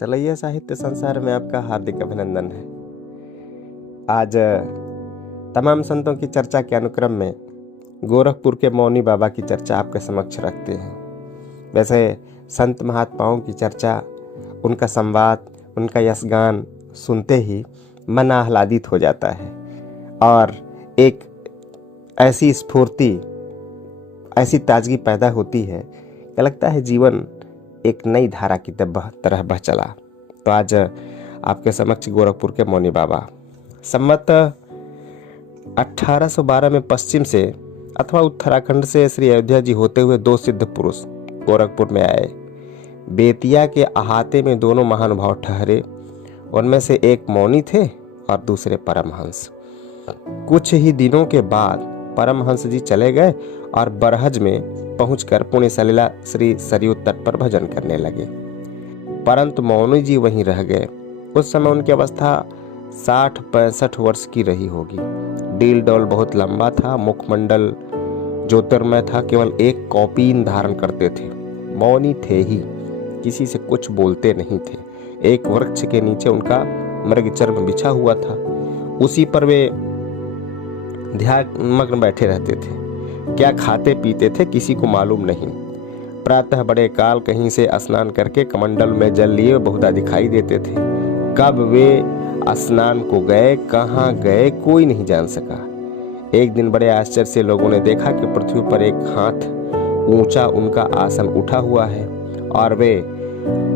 चलैया साहित्य संसार में आपका हार्दिक अभिनंदन है। आज तमाम संतों की चर्चा के अनुक्रम में गोरखपुर के मौनी बाबा की चर्चा आपके समक्ष रखते हैं। वैसे संत महात्माओं की चर्चा, उनका संवाद, उनका यशगान सुनते ही मन आह्लादित हो जाता है और एक ऐसी स्फूर्ति, ऐसी ताजगी पैदा होती है कि लगता है जीवन एक नई धारा की तरह बह चला। तो आज आपके समक्ष गोरखपुर के मौनी बाबा सम्मत 1812 में पश्चिम से अथवा उत्तराखंड से श्री अयोध्या जी होते हुए दो सिद्ध पुरुष गोरखपुर में आए। बेतिया के अहाते में दोनों महानुभाव ठहरे। उनमें से एक मौनी थे और दूसरे परमहंस। कुछ ही दिनों के बाद परमहंस जी चले गए और बरहज में पहुंचकर पुण्य सलिला श्री सरयू तट पर भजन करने लगे, परंतु मौनी जी वहीं रह गए। उस समय उनकी अवस्था 60-65 वर्ष की रही होगी। डील डौल बहुत लंबा था, मुखमंडल ज्योतिर्मय था, केवल एक कौपीन धारण करते थे। मौनी थे ही, किसी से कुछ बोलते नहीं थे। एक वृक्ष के नीचे उनका मृगचर्म बिछा हुआ था, उसी पर वे ध्यानमग्न बैठे रहते थे। क्या खाते पीते थे किसी को मालूम नहीं। प्रातः बड़े काल कहीं से स्नान करके कमंडल में जल लिए बहुधा दिखाई देते थे। कब वे स्नान को गए, कहाँ गए, कोई नहीं जान सका। एक दिन बड़े आश्चर्य से लोगों ने देखा कि पृथ्वी पर एक हाथ ऊंचा उनका आसन उठा हुआ है और वे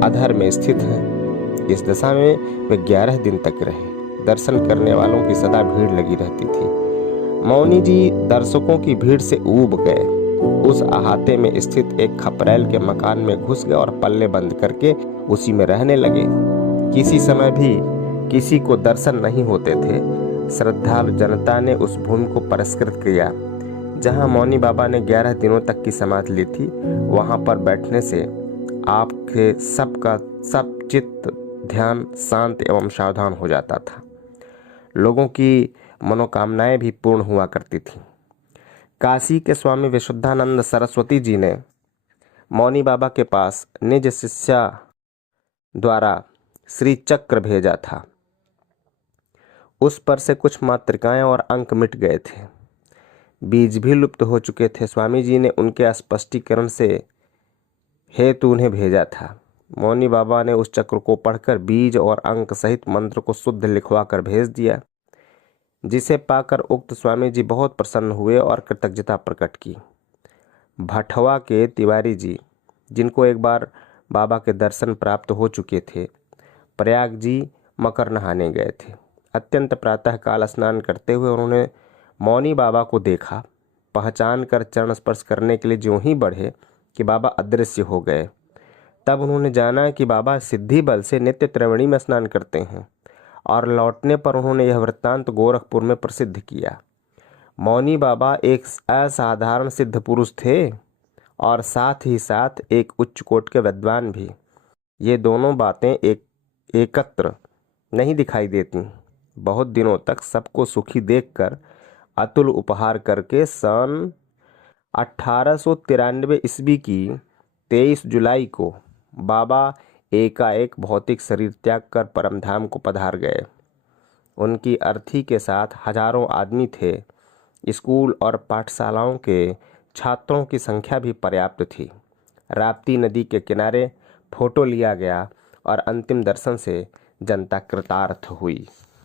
अधर में स्थित हैं। इस दशा में वे 11 दिन तक रहे। दर्शन करने वालों की सदा भीड़ लगी रहती थी। मौनी जी दर्शकों की भीड़ से ऊब गए। उस अहाते में स्थित एक खपरैल के मकान में घुस गए और पल्ले बंद करके उसी में रहने लगे। किसी समय भी किसी को दर्शन नहीं होते थे। श्रद्धालु जनता ने उस भूमि को पुरस्कृत किया जहां मौनी बाबा ने 11 दिनों तक की समाधि ली थी। वहां पर बैठने से आपके सब चित्त ध्यान शांत एवं सावधान हो जाता था। लोगों की मनोकामनाएं भी पूर्ण हुआ करती थी। काशी के स्वामी विशुद्धानंद सरस्वती जी ने मौनी बाबा के पास निज शिष्या द्वारा श्री चक्र भेजा था। उस पर से कुछ मातृकाएं और अंक मिट गए थे, बीज भी लुप्त हो चुके थे। स्वामी जी ने उनके स्पष्टीकरण से हेतु उन्हें भेजा था। मौनी बाबा ने उस चक्र को पढ़कर बीज और अंक सहित मंत्र को शुद्ध लिखवा कर भेज दिया, जिसे पाकर उक्त स्वामी जी बहुत प्रसन्न हुए और कृतज्ञता प्रकट की। भटवा के तिवारी जी, जिनको एक बार बाबा के दर्शन प्राप्त हो चुके थे, प्रयाग जी मकर नहाने गए थे। अत्यंत प्रातःकाल स्नान करते हुए उन्होंने मौनी बाबा को देखा। पहचान कर चरण स्पर्श करने के लिए ज्यों ही बढ़े कि बाबा अदृश्य हो गए। तब उन्होंने जाना कि बाबा सिद्धि बल से नित्य त्रिवेणी में स्नान करते हैं और लौटने पर उन्होंने यह वृत्तांत गोरखपुर में प्रसिद्ध किया। मौनी बाबा एक असाधारण सिद्ध पुरुष थे और साथ ही साथ एक उच्च कोट के विद्वान भी। ये दोनों बातें एकत्र नहीं दिखाई देती। बहुत दिनों तक सबको सुखी देखकर अतुल उपहार करके सन 1893 ईस्वी की 23 जुलाई को बाबा एकाएक भौतिक शरीर त्याग कर परमधाम को पधार गए। उनकी अर्थी के साथ हजारों आदमी थे। स्कूल और पाठशालाओं के छात्रों की संख्या भी पर्याप्त थी। राप्ती नदी के किनारे फोटो लिया गया और अंतिम दर्शन से जनता कृतार्थ हुई।